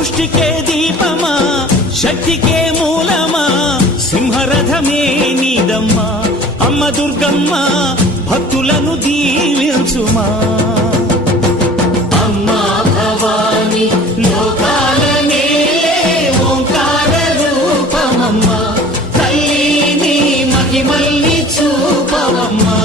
సృష్టికే దీపమా శక్తికే మూలమా సింహరథమే నీదమ్మా అమ్మ దుర్గమ్మ భక్తులను దీవించుమా అమ్మా భవాని లోకాల నేలే ఓంకార రూపమమ్మా తల్లిని మహిమల్ని చూపవమ్మా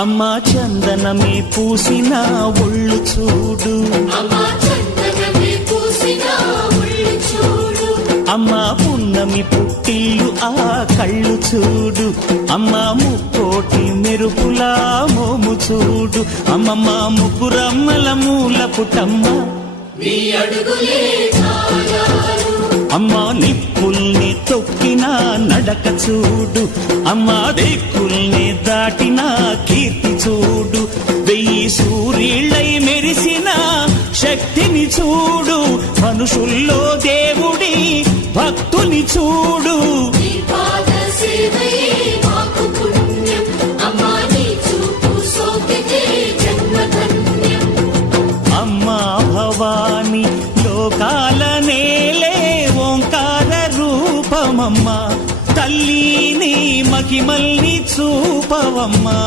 అమ్మా చందనమే పూసిన ఒళ్ళు చూడు అమ్మా పున్నమి పుట్టిల్లు ఆ కళ్ళు చూడు అమ్మా ముక్కోటి మెరుపులా మోము చూడు అమ్మమ్మ ముగ్గురమ్మల మూల పుటమ్మ అమ్మా నిప్పుల్ని తొక్కిన నడక చూడు అమ్మా దిక్కుల్ని దాటిన కీర్తి చూడు 1000 సూర్యుళ్ళై మెరిసిన శక్తిని చూడు మనుషుల్లో దేవుడి భక్తుని చూడు అమ్మా భవాని లోకాల నేలే ఓంకార రూపమమ్మా తల్లిని మహిమల్ని చూపవమ్మా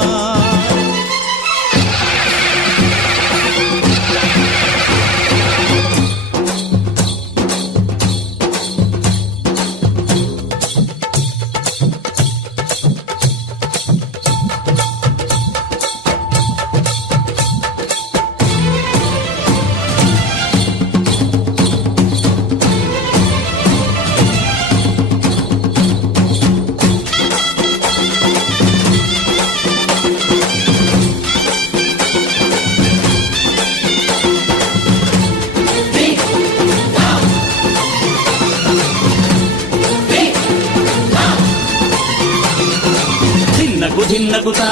ధిన్నగుతా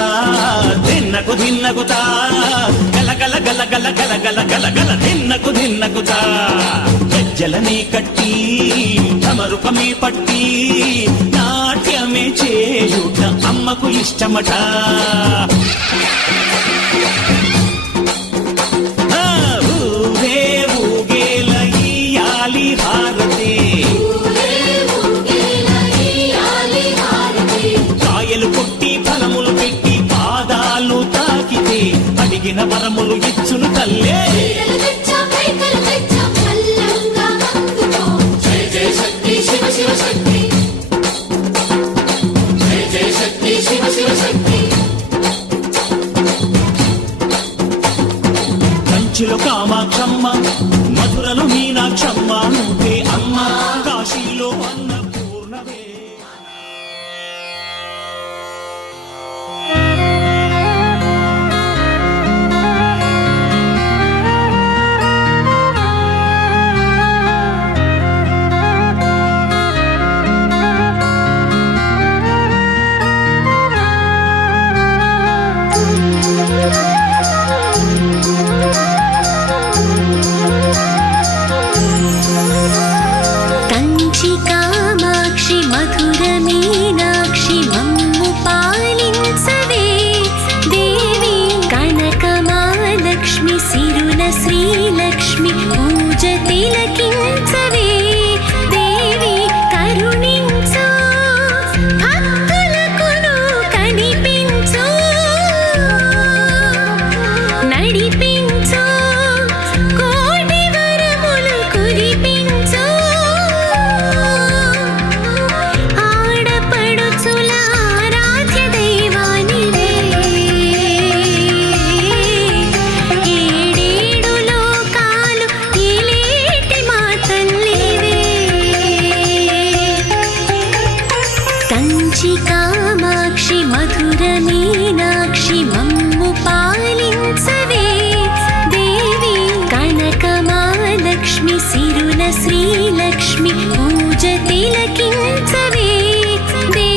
ధిన్నకు ధిన్నగుతా గల గల గల గల గల గల గల గల ధిన్నగుతా గజ్జలనే కట్టి తమరుపమే పట్టి నాట్యమే చేయుట అమ్మకు ఇష్టమట ఊరే ఊగేల ఇయ్యాలి హారతే కొట్టి ఫలములు పెట్టి పాదాలు తాకితే అడిగిన వరములు ఇచ్చును తల్లే కంచిలో కామాక్షమ్మ మధురలో మీనాక్షమ్మ నువ్వే అమ్మ కాశీలో అన్నపూర్ణవే శ్రీలక్ష్మి పూజ తిలకించవే దేవి.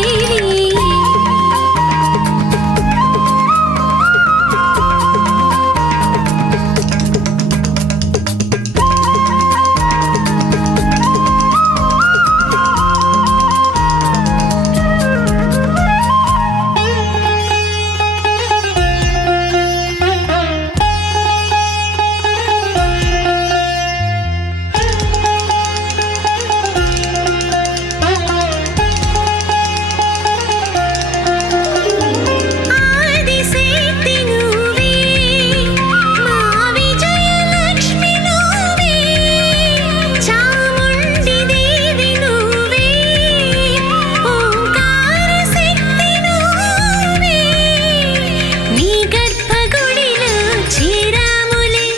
ఆదిశక్తి నువ్వే, మా విజయలక్ష్మి నువ్వే, చాముండి దేవి నువ్వే, ఓంకార శక్తి నువ్వే. నీ గర్భగుడిలో చేరాములే,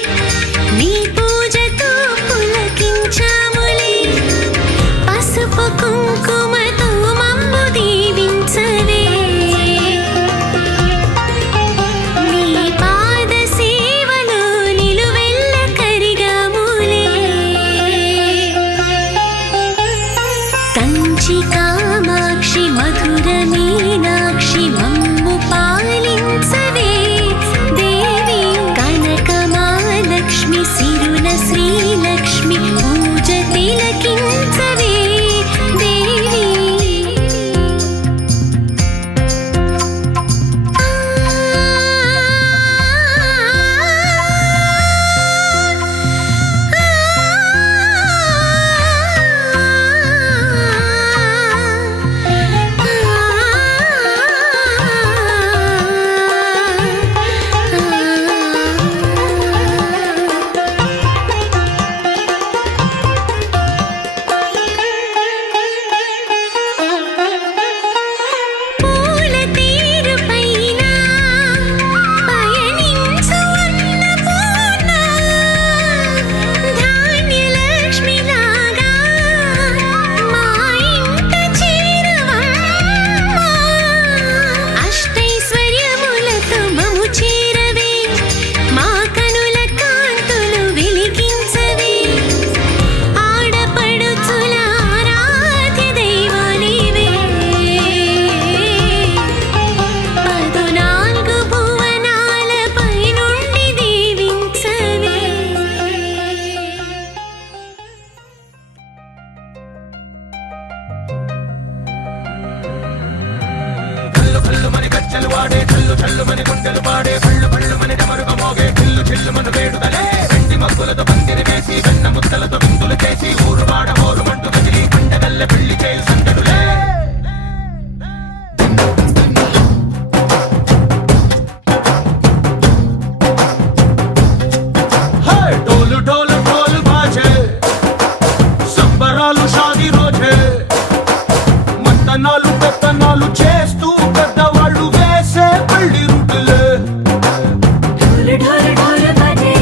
నీ పూజతో పులకించాములే, పసుపు కుంకుమతో మమ్ము దీవించవే. నీ పాద సేవలో నిలువెల్ల కరిగాములే. కంచి కామాక్షి మధుర మీనాక్షి మమ్ము పాలించవే దేవి. కనక మహాలక్ష్మి సిరుల శ్రీలక్ష్మి పూజ తిలకించవే దేవి. పూల తీరు పైన పయనించు అన్నపూర్ణ, ధాన్యలక్ష్మి లాగా మా ఇంట చేరవమ్మా. అష్టైశ్వర్యములతో మము చేరవే, మా కనుల కాంతులు వెలిగించవే. ఆడపడుచుల ఆరాధ్య దైవానివే, 14 భువనాలపై నుండి దీవించవే. కల్లు కల్లు మని గజ్జలు వాడే కల్లు చల్లు మని గుండెలు పాడే కళ్ళు కళ్ళు మని డమరుగ మోగే చిల్లు చిల్లు మన వేడుదలే. వెండి మగ్గులతో పందిరి వేసి వెన్న ముద్దలతో విందులు చేసి ఊరు వాడ ఊరు మంటు కదిలి పండగల్లె పెళ్లి చేయు సందడులే. హే! డోలు డోలు డోలు బాజే సంబరాలు షాదీ రోజే, మంతనాలు పెత్తనాలు చేస్తూ పెద్దవాళ్ళు వేసే పెళ్లి రుటులే. ఢోలు ఢోలు ఢోలు బజే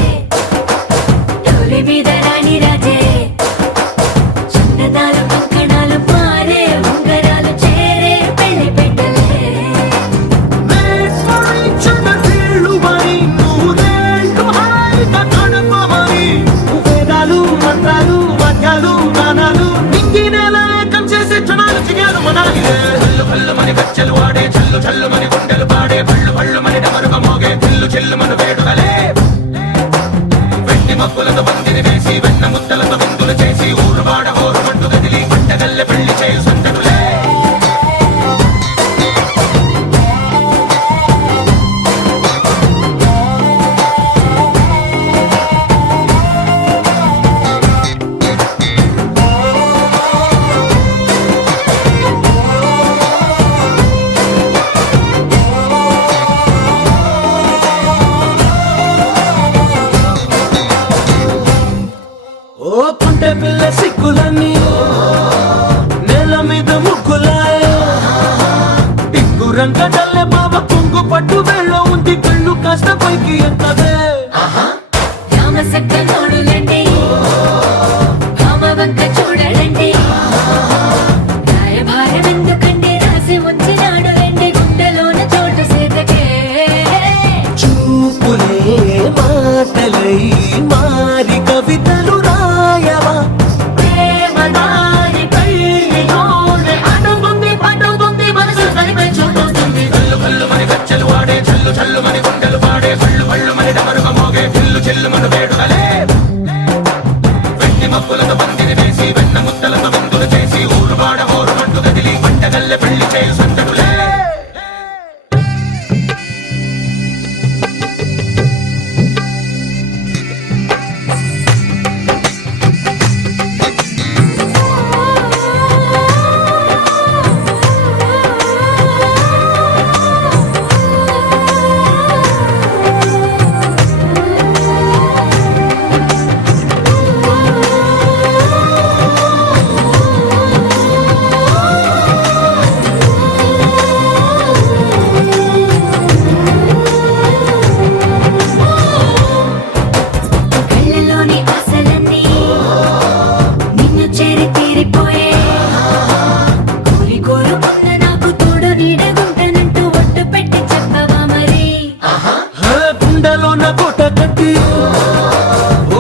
గుండెలోన కోట కట్టి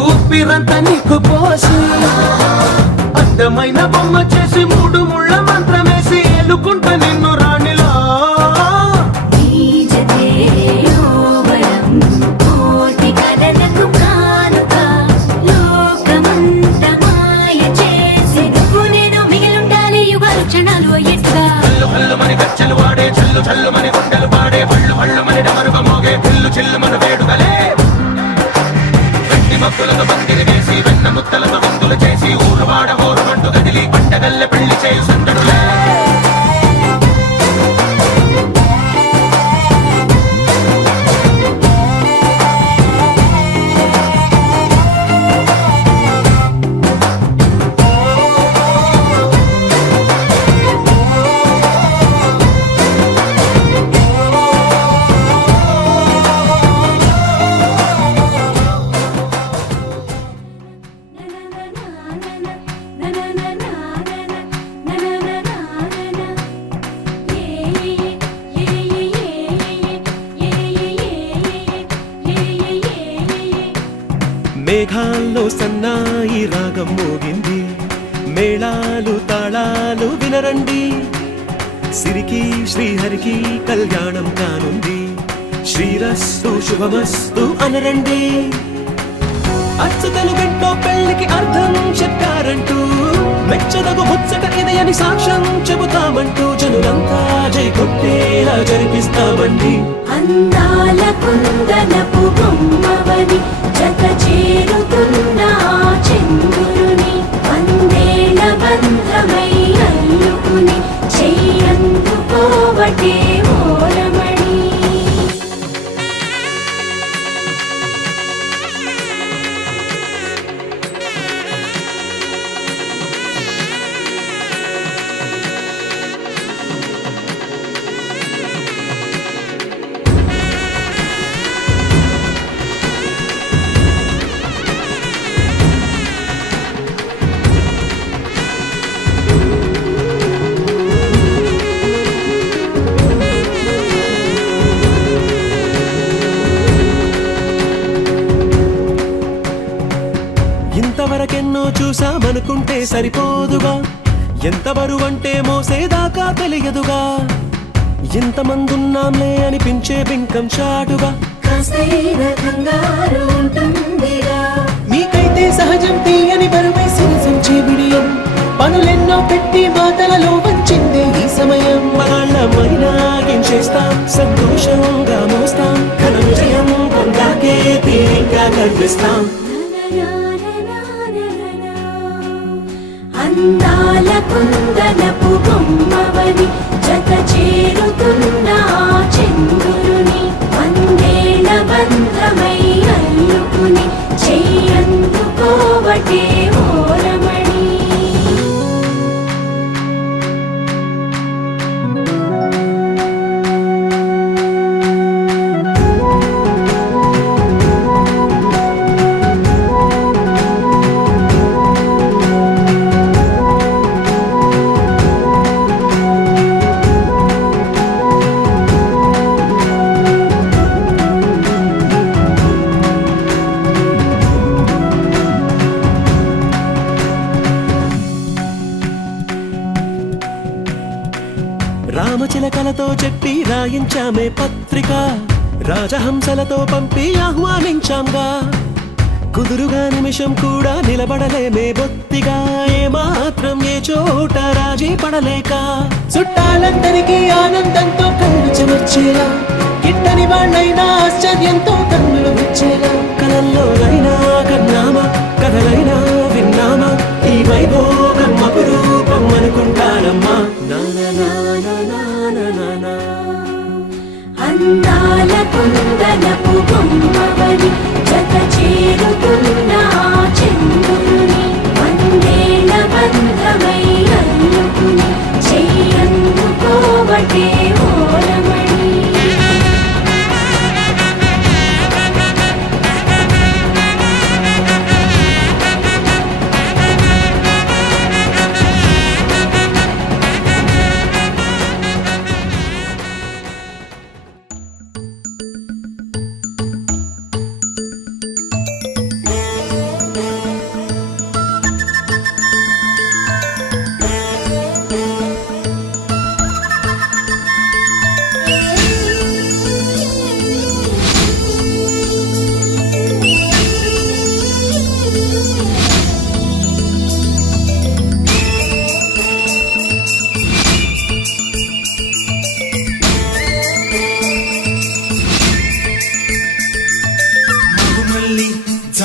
ఊపిరంతా నీకు పోసి అందమైన బొమ్మ చేసి మూడు ముళ్ళ మంత్రమేసి ఎలుకుంటా నిన్ను రాణిలా మని గచ్చలు వాడే చల్లు చల్లు మని గుండెలు పాడే పళ్ళు పళ్ళు మని డమరుగ మోగే పిల్లు చిల్లు మన వేడుకలే వెండి మక్కులతో పందిరి వేసి వెన్న ముత్తలతో విందులు చేసి ఊరు వాడ ఊరు మంటు కదిలి పంటగల్లె పెళ్లి చేయు సందడులే మేఘాల్లో సన్నాయి రాగం మోగింది మేళాలు తాళాలు వినరండి సిరికి శ్రీహరికి కళ్యాణం కానుంది శ్రీరస్తు శుభమస్తు అనరండి అచ్చతలు గంటో పెళ్లికి అర్థం చెప్పారంటూ మెచ్చదగు ముచ్చట ఇదయని సాక్ష్యం చెబుతామంటూ జనులంతా జై కొట్టేలా జరిపిస్తామండి అందాల కుందనపు బొమ్మవని జత చేరుతున్న చంద్రుని వందేల బంధమై అల్లుకుని చెయ్యందుకోవటే ఓరమణి ఇంతవరకెన్నో చూసామనుకుంటే సరిపోదుగా ఎంత బరువంటే మోసేదాకా తెలియదుగా ఇంతమందున్నాంలే అనిపించే బింకం చాటుగా మీకైతే సహజం తీయని బరువై సిరసించే బిడియం పనులెన్నో పెట్టి మాటలలో వంచిందే ఈ సమయం మనాళ్ళమైనా చేస్తాం సంతోషంగా మోస్తాం ఘన విజయం పొందాకే తీరిగ్గా కనిపిస్తాం అందాల కుందనపు బొమ్మవని జత చేరుతున్న చంద్రుని వందేల బంధమై అల్లుకుని చెయ్యందుకోవటే ఓరమణి రామచిలకలతో చెప్పి రాయించామే పత్రిక రాజహంసలతో పంపి ఆహ్వానించాంగా కుదురుగా నిమిషం కూడా నిలబడలేమే బొత్తిగా ఏమాత్రం ఏ చోట రాజీ పడలేక చుట్టాలందరికీ ఆనందంతో కళ్ళు చెమర్చేలా గిట్టని వాళ్ళైనా ఆశ్చర్యంతో కన్నులు విచ్చేలా కలల్లోనైనా కన్నామా కథలైనా విన్నామా ఈ వైభోగం అపురూపం అనుకుంటానమ్మా అందాల కుందనపు బొమ్మవని జత చేరుతున్న చంద్రుని వందేల బంధమై అల్లుకుని చెయ్యందుకోవటే ఓరమణి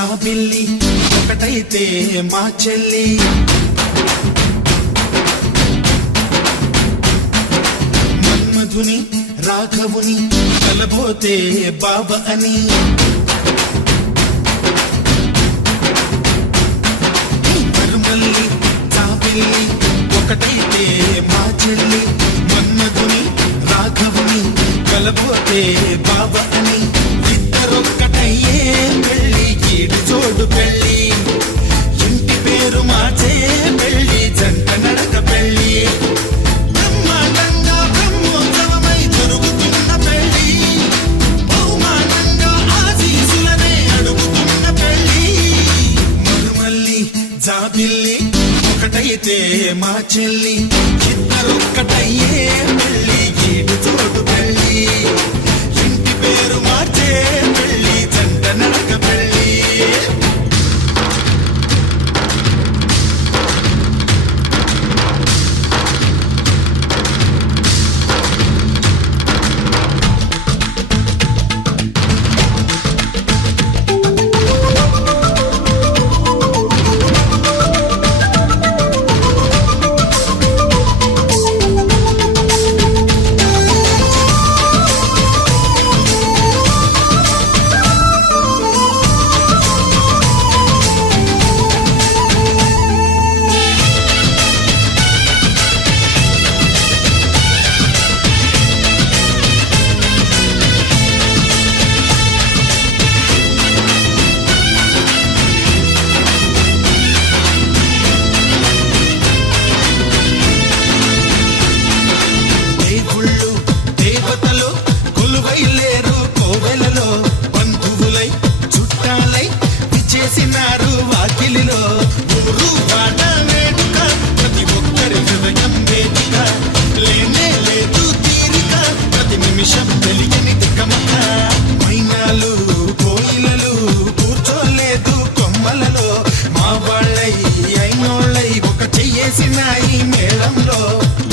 జాబిల్లి ఒకటైతే మా చెల్లి మన్మధుని రాఘవుని కలబోతే బాబ అని మరుమల్లి జాబిల్లి ఒకటైతే మా చెల్లి మన్మధుని రాఘవుని కలబోతే బాబ అని ఇద్దరొక్కటయ్యే పెళ్ళి ఈడు జోడు పెళ్ళి ఇంటి పేరు మార్చే పెళ్ళి జంట నడక పెళ్ళి బ్రహ్మాండంగా బ్రహ్మోత్సవమై జరుగుతున్న పెళ్ళి బహుమానంగా ఆశీసులనే అడుగుతున్న పెళ్ళి మరుమల్లి జాబిల్లి ఒకటైతే మా చెల్లి ఇద్దరొక్కటయ్యే పెళ్ళి ఈడు జోడు పెళ్ళి ఇంటి పేరు మార్చే పెళ్ళి జంట నడక పెళ్ళి దేవుళ్ళు దేవతలు కొలువై లేరు కోవెలలో బంధువులై చుట్టాలై విచ్చేసినారు వాకిలిలో ఊరు వాడ వేడుక ప్రతి ఒక్కరి హృదయం వేదిక లేనే లేదు తీరిక ప్రతి నిమిషం తెలియని తికమక మైనాలు కోయిలలు కూర్చోలేదు కొమ్మలలో మా వాళ్ళై అయినోళ్ళై ఒక చెయ్యేసినాయి మేళంలో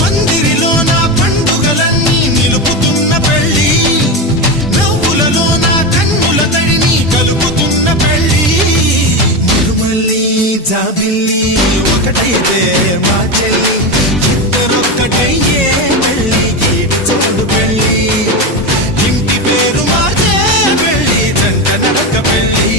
మందిరిలో నా పండుగలన్నీ నిలుపుతున్న పెళ్ళి నవ్వులలో నా కన్నుల తడిని కలుపుతున్న పెళ్ళి మరుమల్లి జాబిల్లి ఒకటైతే మా చెల్లి ఇద్దరొక్కటయ్యే పెళ్ళి గీడు చోడు పెళ్ళి ఇంటి పేరు మార్చే పెళ్ళి జంట నడక పెళ్ళి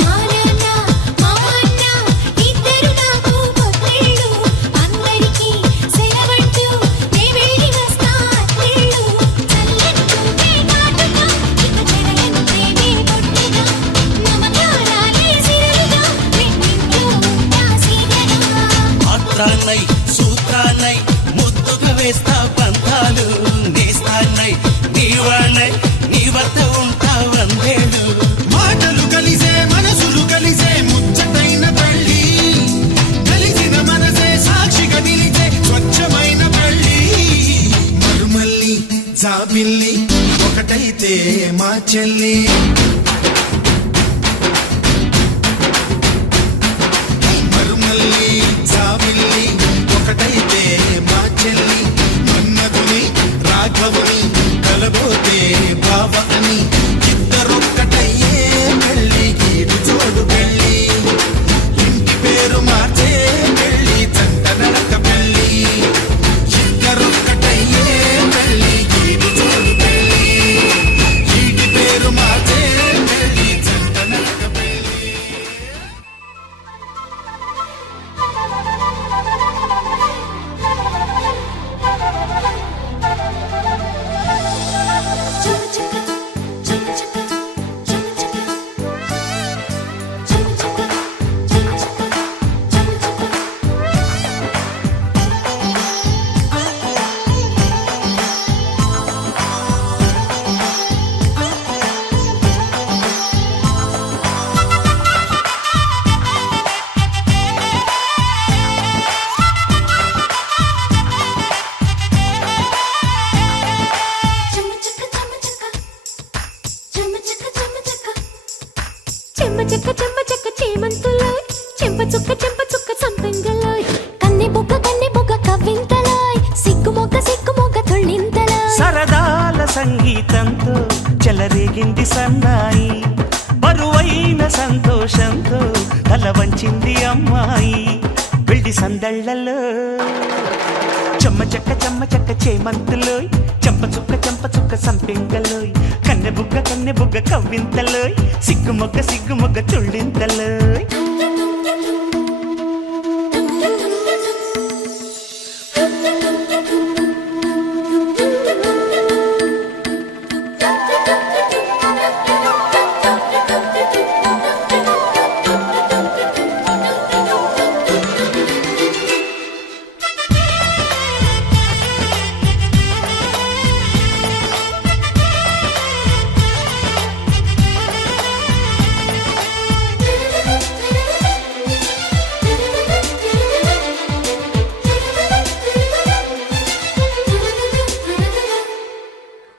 మానన్న మామన్న ఇద్దరు నాకు పొత్తిళ్ళు అందరికీ సెలవంటూ నే వెళ్ళి వస్తా అత్తిళ్ళు చల్లెత్తుకే నాటుగా ఇక చెరలెత్తేనే పొట్టిగా మమకారాలే సిరలుగా రెండింట్లో ఉంటా సీదగా పాత్రాన్నై సూత్రాన్నై ముద్దుగా వేస్తా పంతాలు నేస్తాన్నై నీవాణ్ణై నీ వద్ద ఉంటా వందేళ్ళు మాటలు కలిసే మనసులు కలిసే ముచ్చటైన పెళ్ళి కలిసిన మనసే సాక్షిగా నిలిచే స్వచ్ఛమైన పెళ్ళి మరుమల్లి జాబిల్లి ఒకటైతే మా చెల్లి మరుమల్లి జాబిల్లి ఒకటైతే మా చెల్లి మన్మధుని రాఘవుని కలబోతే బావ అని ఇద్దరొక్కటయ్యే పెళ్ళి గీడు జోడు పెళ్ళి ఇంటి పేరు మార్చే పెళ్ళి జంట నడక పెళ్ళి ఇద్దరొక్కటయ్యే పెళ్ళి గీడు జోడు పెళ్ళి ఇంటి పేరు మార్చే చెంప చుక్క సంపెంగలోయ్ కన్నె బుగ్గ కవ్వింతలోయ్ సిగ్గు మొగ్గ తొళ్ళింతలోయ్ సరదాల సంగీతంతో చెలరేగింది సన్నాయి బరువైన సంతోషంతో తల వంచింది అమ్మాయి వెళ్ళి సందళ్ళలో చెమ్మ చెక్క చేమంతులోయ్ చెంప చుక్క సంపెంగలోయ్ కన్నె బుగ్గ కవ్వింతలోయ్ సిగ్గు మొగ్గ తుళ్ళింతలోయ్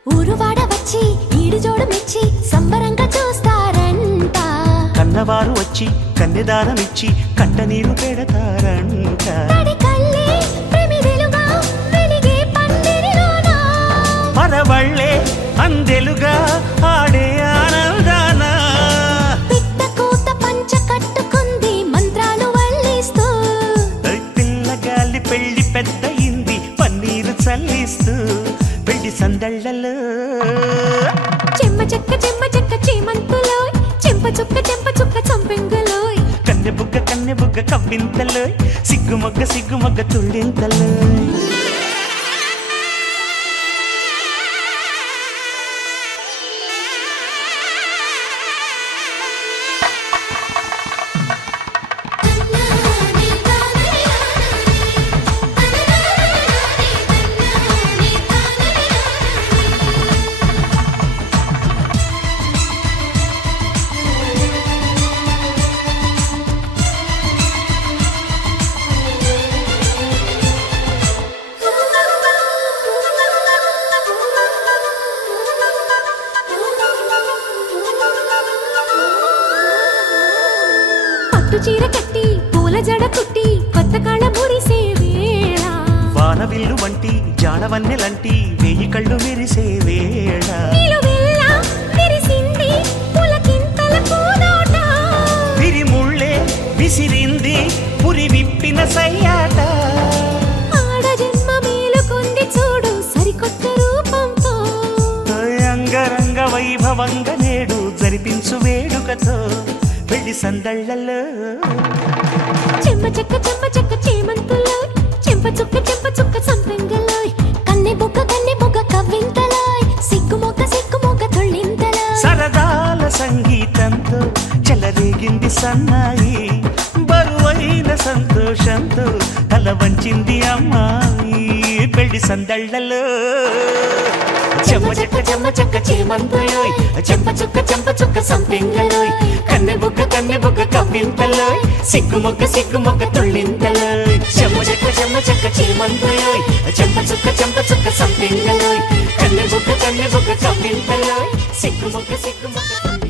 ఊరువాడ వచ్చి ఈడు జోడు మెచ్చి సంబరంగా చూస్తారంట కన్నవారు వచ్చి కన్నెదానమిచ్చి కంట నీరు పెడతారంట తడి కళ్ళే ప్రమిదెలుగా వెలిగే పందిరిలోన పరవళ్ళే అందెలుగా ఆడే ఆనందాన పిట్ట కూత పంచ కట్టుకుంది మంత్రాలు వల్లిస్తూ పిల్లగాలి పెళ్లి పెద్దయింది పన్నీరు చల్లిస్తూ పెళ్లి సందళ్ళలో చెమ్మ చెక్క చేమంతులోయ్ చెంప చుక్క సంపెంగలోయ్ కన్నె బుగ్గ కవ్వింతలోయ్ సిగ్గు మొగ్గ తుళ్ళింతలోయ్ పట్టు చీర కట్టి పూల జడ కుట్టి కొత్త కాళ్ళ మురిసే వేళ వానవిల్లు వంటి జాడవన్నెలంటి వేయి కళ్ళు మెరిసే వేళ నిలువెల్లా విరిసింది పులకింతల పూదోట విరిముళ్ళే విసిరింది పురి విప్పిన సయ్యాట ఆడ జన్మ మేలుకొంది చూడు సరికొత్త రూపంతో అంగరంగ వైభవంగా నేడు జరిపించు వేడుకతో పెళ్లి సందళ్ళలో చెమ్మ చెక్క చేమంతులోయ్ చెంప చుక్క సంపెంగలోయ్ కన్నె బుగ్గ కవ్వింతలోయ్ సిగ్గు మొగ్గ తొళ్ళింతలోయ్ సరదాల సంగీతంతో చెలరేగింది సన్నాయి బరువైన సంతోషంతో తల వంచింది అమ్మాయి పెళ్లి సందళ్ళలో చెమ్మ చెక్క చేమంతులోయ్ చెంప చుక్క సంపెంగలోయ్ కన్నె బుగ్గ కవ్వింతలోయ్ సిగ్గు మొగ్గ తుళ్ళింతలోయ్ చెమ్మ చెక్క చేమంతులోయ్ చెంప చుక్క సంపెంగలోయ్ కన్నె బుగ్గ కవ్వింతలోయ్ సిగ్గు మొగ్గ తుళ్ళింతలోయ్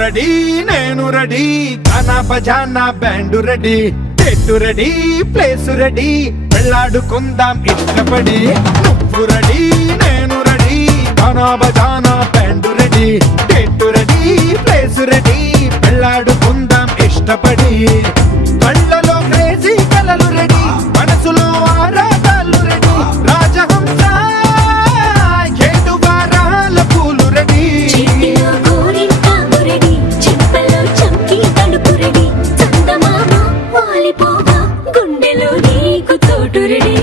రెడీ నేను రెడీ గానా బజానా బ్యాండ్ రెడీ చెట్టు రెడీ ప్లేస్ రెడీ వెళ్ళాడుకుందాం ఇష్టపడి నువ్వు రెడీ నేను రెడీ గానా బజానా బ్యాండ్ రెడీ చెట్టు రెడీ ప్లేస్ రెడీ వెళ్ళాడుకుందాం ఇష్టపడి కళ్ళలో క్రేజీ కలలు రెడీ మనసులో ఆరాటాలు రెడీ రాజహంస ఏడు వారాల పూలు రెడీ చేతిలో గోరింటాకు రెడీ చెంపలో చంకీ తడుపు రెడీ గుండెలో నీకు చోటు రెడీ